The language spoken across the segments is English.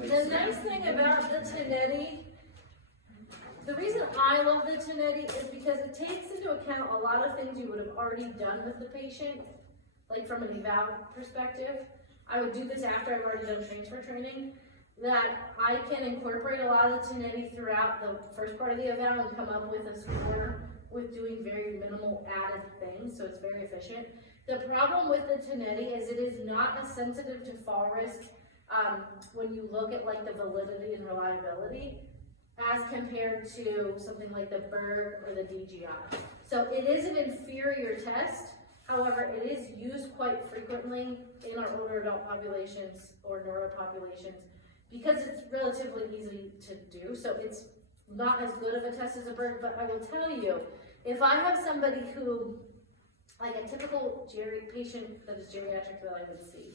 The nice thing about the Tinetti, the reason I love the Tinetti is because it takes into account a lot of things you would have already done with the patient, like from an eval perspective. I would do this after I've already done transfer training, that I can incorporate a lot of the Tinetti throughout the first part of the eval and come up with a score with doing very minimal added things, so it's very efficient. The problem with the Tinetti is it is not as sensitive to fall risk when you look at like the validity and reliability as compared to something like the Berg or the DGI. So it is an inferior test. However, it is used quite frequently in our older adult populations or neuro populations because it's relatively easy to do. So it's not as good of a test as a Berg, but I will tell you, if I have somebody who, like a typical patient that is geriatric that I would see,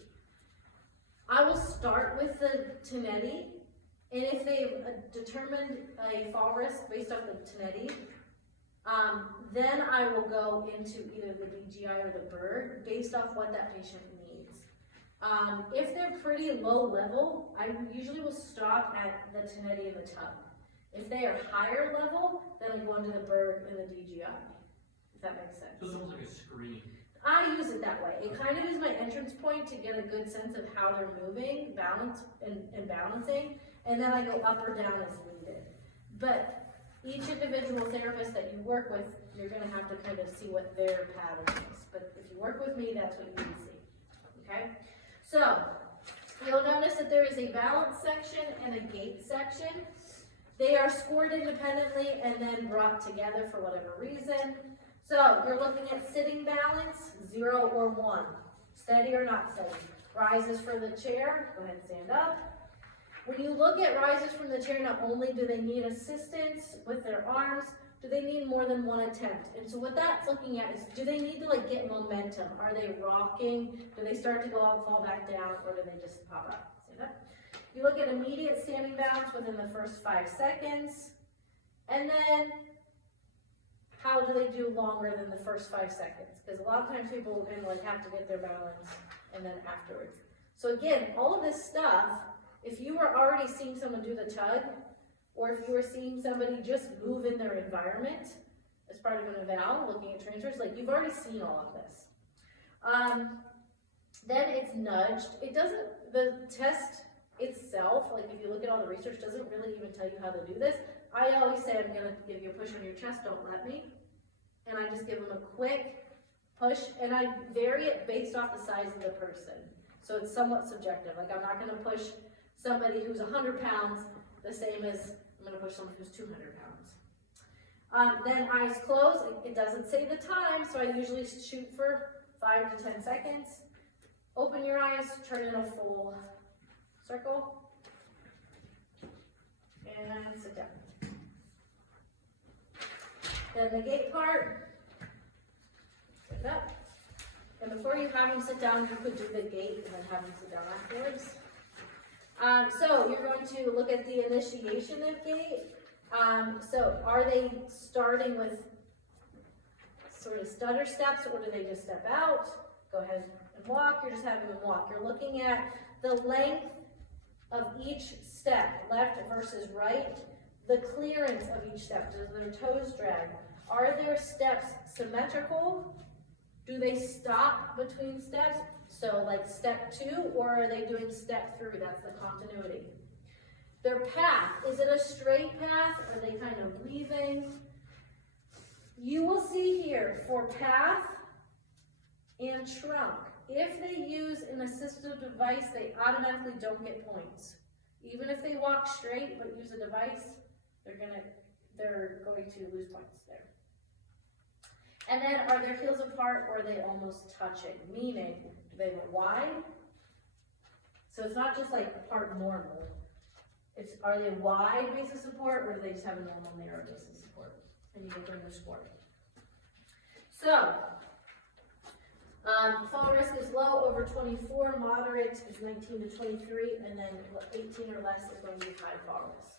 I will start with the Tinetti, and if they've determined a fall risk based off the Tinetti, then I will go into either the DGI or the Berg based off what that patient needs. If they're pretty low level, I usually will stop at the Tinetti and the tub. If they are higher level, then I go into the Berg and the DGI, if that makes sense. So it's almost like a screen. I use it that way. It kind of is my entrance point to get a good sense of how they're moving, balance, and balancing, and then I go up or down as needed. But each individual therapist that you work with, you're going to have to kind of see what their pattern is. But if you work with me, that's what you can see. Okay? So, you'll notice that there is a balance section and a gait section. They are scored independently and then brought together for whatever reason. So, you're looking at sitting balance, 0 or 1. Steady or not steady. Rises for the chair, go ahead and stand up. When you look at rises from the chair, not only do they need assistance with their arms, do they need more than one attempt? And so what that's looking at is, do they need to like get momentum? Are they rocking? Do they start to go up, fall back down, or do they just pop up? See that? You look at immediate standing balance within the first 5 seconds, and then how do they do longer than the first 5 seconds? Because a lot of times people will kind of like have to get their balance and then afterwards. So again, all of this stuff, if you were already seeing someone do the tug, or if you were seeing somebody just move in their environment as part of an eval, looking at transfers, like you've already seen all of this. Then it's nudged. It doesn't, the test itself, like if you look at all the research, doesn't really even tell you how to do this. I always say, I'm gonna give you a push on your chest, don't let me. And I just give them a quick push, and I vary it based off the size of the person. So it's somewhat subjective. Like I'm not gonna push somebody who's 100 pounds the same as I'm going to push someone who's 200 pounds. Then eyes closed. It doesn't say the time, so I usually shoot for 5 to 10 seconds. Open your eyes, turn in a full circle, and sit down. Then the gait part, sit up. And before you have them sit down, you could do the gait and then have them sit down afterwards. So you're going to look at the initiation of gait. So are they starting with sort of stutter steps, or do they just step out? Go ahead and walk. You're just having them walk. You're looking at the length of each step, left versus right, the clearance of each step. Does their toes drag? Are their steps symmetrical? Do they stop between steps? So like step 2, or are they doing step 3? That's the continuity. Their path, is it a straight path? Are they kind of weaving? You will see here for path and trunk, if they use an assistive device, they automatically don't get points. Even if they walk straight but use a device, they're going to lose points there. And then are their heels apart, or are they almost touching? Meaning, do they go wide? So it's not just like apart normal. It's, are they wide base of support, or do they just have a normal narrow base of support? And you can bring your score. So, fall risk is low, over 24, moderate is 19 to 23, and then 18 or less is going to be high fall risk.